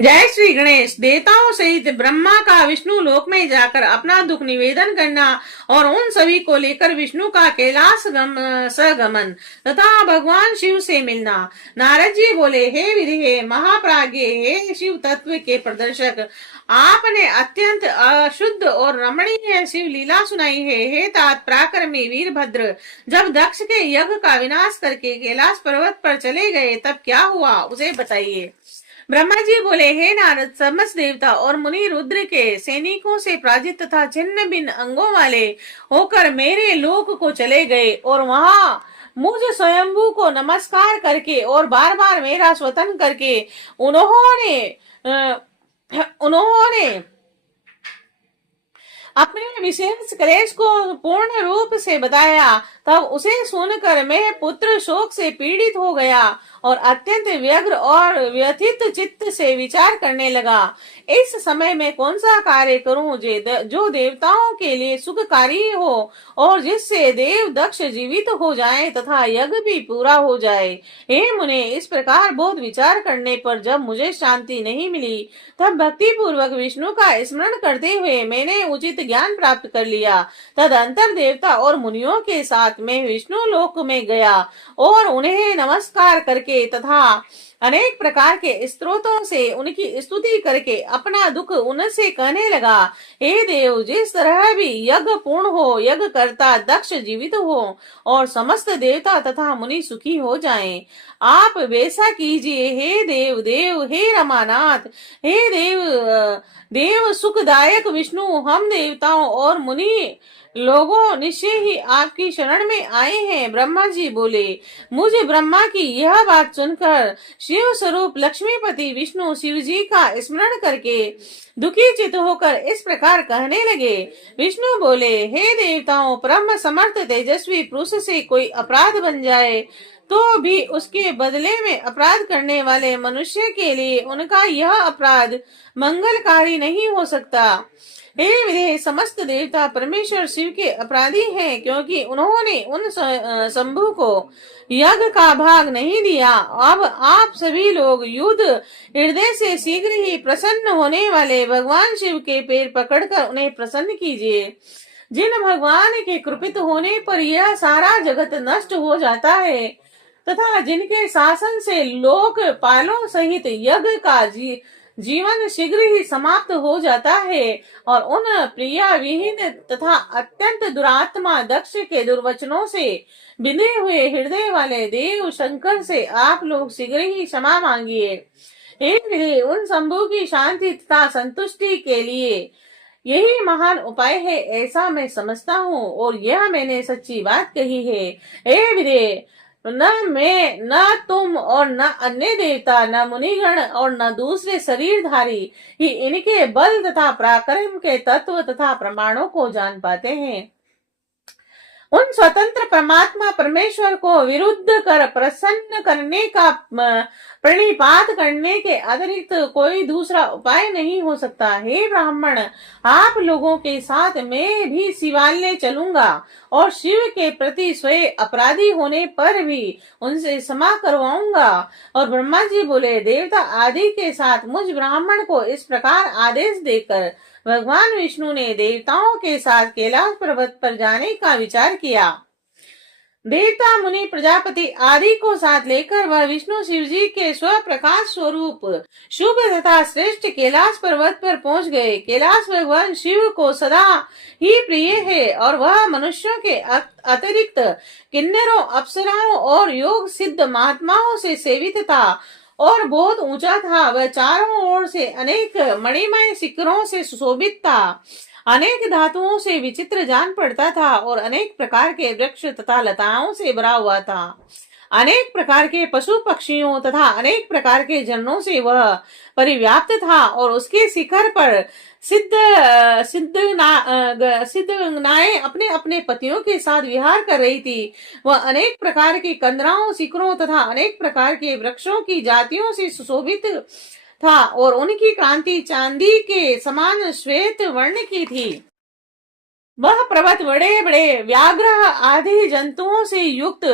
जय श्री गणेश। देवताओं सहित ब्रह्मा का विष्णु लोक में जाकर अपना दुख निवेदन करना और उन सभी को लेकर विष्णु का सगमन तथा भगवान शिव से मिलना। नारद जी बोले, हे विधि महाप्राज्ञ, हे शिव तत्व के प्रदर्शक, आपने अत्यंत अशुद्ध और रमणीय शिव लीला सुनाई है। हे तात पराक्रमी वीरभद्र, जब दक्ष के यज्ञ का विनाश करके कैलाश पर्वत पर चले गए तब क्या हुआ, उसे बताइए। ब्रह्मा जी बोले, हे नारद, समस्त देवता और मुनि रुद्र के सैनिकों से पराजित तथा छिन्न भिन्न अंगों वाले होकर मेरे लोक को चले गए और वहां मुझ स्वयंभू को नमस्कार करके और बार बार मेरा स्वतन करके उन्होंने उन्होंने अपने विशेष क्लेश को पूर्ण रूप से बताया। तब उसे सुनकर मैं पुत्र शोक से पीड़ित हो गया और अत्यंत व्यग्र और व्यथित चित्त से विचार करने लगा, इस समय मैं कौन सा कार्य करूं जो देवताओं के लिए सुखकारी हो और जिससे देव दक्ष जीवित हो जाए तथा यज्ञ भी पूरा हो जाए। हे मुने, इस प्रकार बहुत विचार करने पर जब मुझे शांति नहीं मिली तब भक्ति पूर्वक विष्णु का स्मरण करते हुए मैंने उचित ज्ञान प्राप्त कर लिया। तदंतर देवता और मुनियों के साथ मैं विष्णु लोक में गया और उन्हें नमस्कार करके तथा अनेक प्रकार के स्तोत्रों से उनकी स्तुति करके अपना दुख उनसे कहने लगा, हे देव, जिस तरह भी यज्ञ पूर्ण हो, यज्ञ करता दक्ष जीवित हो और समस्त देवता तथा मुनि सुखी हो जाएं, आप वैसा कीजिए। हे देव देव, हे रमानाथ, हे देव सुखदायक विष्णु, हम देवताओं और मुनि लोगों निश्चय ही आपकी शरण में आए हैं। ब्रह्मा जी बोले, मुझे ब्रह्मा की यह बात सुनकर शिव स्वरूप लक्ष्मीपति विष्णु शिव जी का स्मरण करके दुखी चित होकर इस प्रकार कहने लगे। विष्णु बोले, हे देवताओं, परम समर्थ तेजस्वी पुरुष से कोई अपराध बन जाए तो भी उसके बदले में अपराध करने वाले मनुष्य के लिए उनका यह अपराध मंगलकारी नहीं हो सकता। हे विधे, समस्त देवता परमेश्वर शिव के अपराधी हैं, क्योंकि उन्होंने उन शंभु को यज्ञ का भाग नहीं दिया। अब आप सभी लोग युद्ध हृदय से शीघ्र ही प्रसन्न होने वाले भगवान शिव के पैर पकड़कर उन्हें प्रसन्न कीजिए। जिन भगवान के कृपित होने पर यह सारा जगत नष्ट हो जाता है तथा जिनके शासन से लोक पालों सहित यज्ञ का जीवन शीघ्र ही समाप्त हो जाता है, और उन प्रिया विहीन तथा अत्यंत दुरात्मा दक्ष के दुर्वचनों से बिंदे हुए हृदय वाले देव शंकर से आप लोग शीघ्र ही क्षमा मांगिए। हे उन शंभु की शांति तथा संतुष्टि के लिए यही महान उपाय है, ऐसा मैं समझता हूँ और यह मैंने सच्ची बात कही है। हे विदे, न मैं, न तुम और न अन्य देवता, न मुनिगण और न दूसरे शरीरधारी ही इनके बल तथा पराक्रम के तत्व तथा प्रमाणों को जान पाते हैं। उन स्वतंत्र परमात्मा परमेश्वर को विरुद्ध कर प्रसन्न करने का प्रणिपात करने के अतिरिक्त कोई दूसरा उपाय नहीं हो सकता। हे ब्राह्मण, आप लोगों के साथ मैं भी शिवालय चलूंगा और शिव के प्रति स्वयं अपराधी होने पर भी उनसे क्षमा करवाऊंगा। और ब्रह्मा जी बोले, देवता आदि के साथ मुझ ब्राह्मण को इस प्रकार आदेश देकर भगवान विष्णु ने देवताओं के साथ कैलाश पर्वत पर जाने का विचार किया। देवता मुनि प्रजापति आदि को साथ लेकर वह विष्णु शिव जी के स्वप्रकाश स्वरूप शुभ तथा श्रेष्ठ कैलाश पर्वत पर पहुंच गए। कैलाश भगवान शिव को सदा ही प्रिय है और वह मनुष्यों के अतिरिक्त किन्नरों, अप्सराओं और योग सिद्ध महात्माओं से सेवित था और बहुत ऊंचा था। वह चारों ओर से अनेक मणिमय शिखरों से सुशोभित था, अनेक धातुओं से विचित्र जान पड़ता था और अनेक प्रकार के वृक्ष तथा लताओं से भरा हुआ था। अनेक प्रकार के पशु पक्षियों तथा अनेक प्रकार के झरनों से वह परिव्याप्त था और उसके शिखर पर सिद्धनाएं अपने अपने पतियों के साथ विहार कर रही थी। वह अनेक प्रकार की कंदराओं, शिखरों तथा अनेक प्रकार के वृक्षों की जातियों से सुशोभित था और उनकी क्रांति चांदी के समान श्वेत वर्ण की थी। वह पर्वत बड़े बड़े व्याघ्र आदि जंतुओं से युक्त,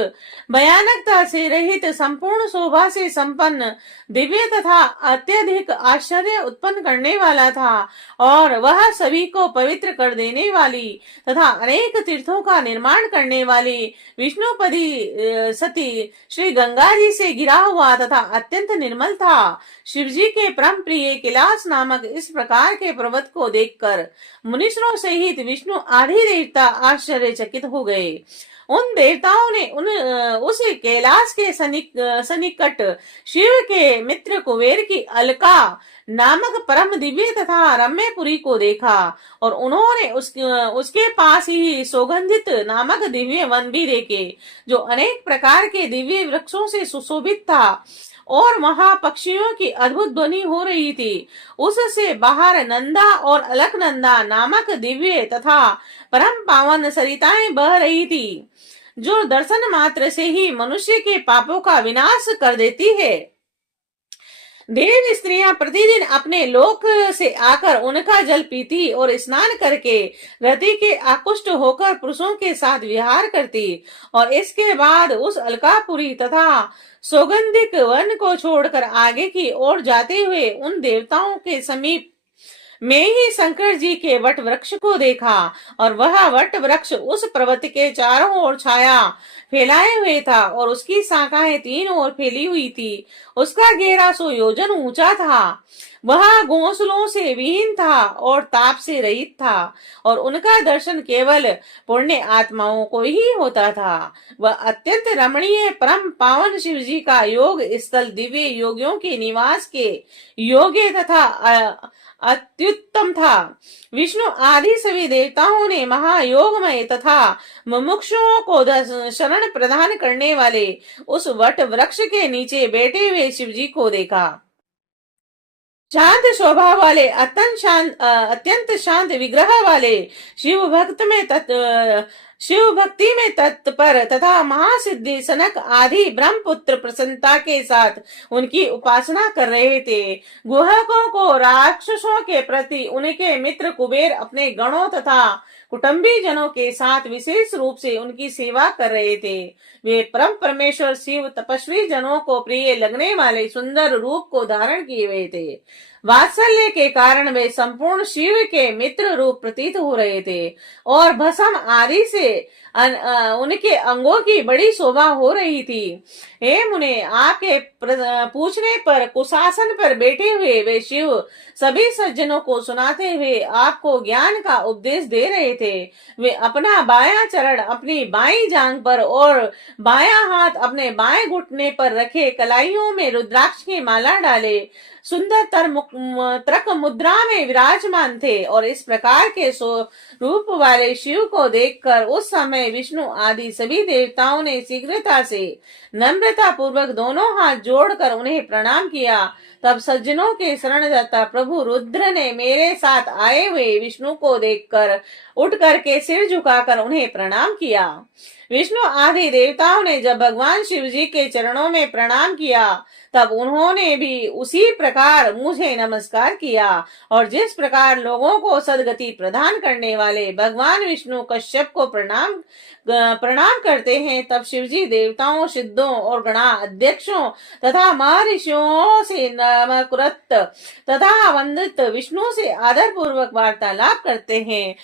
भयानकता से रहित, संपूर्ण शोभा से संपन्न, दिव्य तथा अत्यधिक आश्चर्य उत्पन्न करने वाला था। और वह सभी को पवित्र कर देने वाली तथा अनेक तीर्थों का निर्माण करने वाली विष्णुपदी सती श्री गंगा जी से गिरा हुआ तथा अत्यंत निर्मल था। शिवजी के परम प्रिय कैलाश नामक इस प्रकार के पर्वत को देखकर मुनीश्वरों सहित विष्णु आदि देवता आश्चर्यचकित हो गए। उन देवताओं ने उस कैलाश के सन्निकट शिव के मित्र कुबेर की अलका नामक परम दिव्य तथा रम्यपुरी को देखा, और उन्होंने उसके पास ही सौगंधित नामक दिव्य वन भी देखे, जो अनेक प्रकार के दिव्य वृक्षों से सुशोभित था, और वहां पक्षियों की अद्भुत ध्वनि हो रही थी। उससे बाहर नंदा और अलकनंदा नामक दिव्य तथा परम पावन सरिताएं बह रही थी, जो दर्शन मात्र से ही मनुष्य के पापों का विनाश कर देती है। देव स्त्रियां प्रतिदिन अपने लोक से आकर उनका जल पीती और स्नान करके रति के आकुष्ट होकर पुरुषों के साथ विहार करती, और इसके बाद उस अलकापुरी तथा सौगंधिक वन को छोड़कर आगे की ओर जाते हुए उन देवताओं के समीप में ही शंकर जी के वट वृक्ष को देखा, और वह वट वृक्ष उस पर्वत के चारों ओर छाया फैलाए हुए था, और उसकी शाखाएं तीन ओर फैली हुई थी। उसका घेरा 100 योजन ऊंचा था। वह घोंसलों से विहीन था और ताप से रहित था, और उनका दर्शन केवल पुण्य आत्माओं को ही होता था। वह अत्यंत रमणीय परम पावन शिव जी का योग स्थल दिव्य योगियों के निवास के योग्य तथा अत्युत्तम था। विष्णु आदि सभी देवताओं ने महायोगमय तथा मुमुक्षुओं को शरण प्रदान करने वाले उस वट वृक्ष के नीचे बैठे हुए शिवजी को देखा। शांत स्वभाव वाले, अत्यंत शांत विग्रह वाले, शिव भक्ति में तत्पर तथा महासिद्धि सनक आदि ब्रह्मपुत्र प्रसन्नता के साथ उनकी उपासना कर रहे थे। गुहकों को राक्षसों के प्रति उनके मित्र कुबेर अपने गणों तथा कुटुंबी जनों के साथ विशेष रूप से उनकी सेवा कर रहे थे। वे परम परमेश्वर शिव तपस्वी जनों को प्रिय लगने वाले सुंदर रूप को धारण किए हुए थे। वात्सल्य के कारण वे संपूर्ण शिव के मित्र रूप प्रतीत हो रहे थे, और भस्म आदि से उनके अंगों की बड़ी शोभा हो रही थी। हे मुने, आपके पूछने पर कुशासन पर बैठे हुए वे शिव सभी सज्जनों को सुनाते हुए आपको ज्ञान का उपदेश दे रहे थे। वे अपना बायां चरण अपनी बाईं जांघ पर और बायां हाथ अपने बाएं घुटने पर रखे कलाइयों में रुद्राक्ष की माला डाले सुंदर त्रक मुद्रा में विराजमान थे, और इस प्रकार के रूप वाले शिव को देखकर उस समय विष्णु आदि सभी देवताओं ने शीघ्रता से नम्रता पूर्वक दोनों हाथ जोड़कर उन्हें प्रणाम किया। तब सज्जनों के शरणदाता प्रभु रुद्र ने मेरे साथ आए हुए विष्णु को देखकर उठ करके सिर झुकाकर उन्हें प्रणाम किया। विष्णु आदि देवताओं ने जब भगवान शिव जी के चरणों में प्रणाम किया, तब उन्होंने भी उसी प्रकार मुझे नमस्कार किया, और जिस प्रकार लोगों को सदगति प्रदान करने वाले भगवान विष्णु कश्यप को प्रणाम करते हैं, तब शिवजी देवताओं, सिद्धों और गणा अध्यक्षों तथा महर्षियों से नमस्कृत तथा वंदित विष्णु से आदर पूर्वक वार्तालाप करते हैं।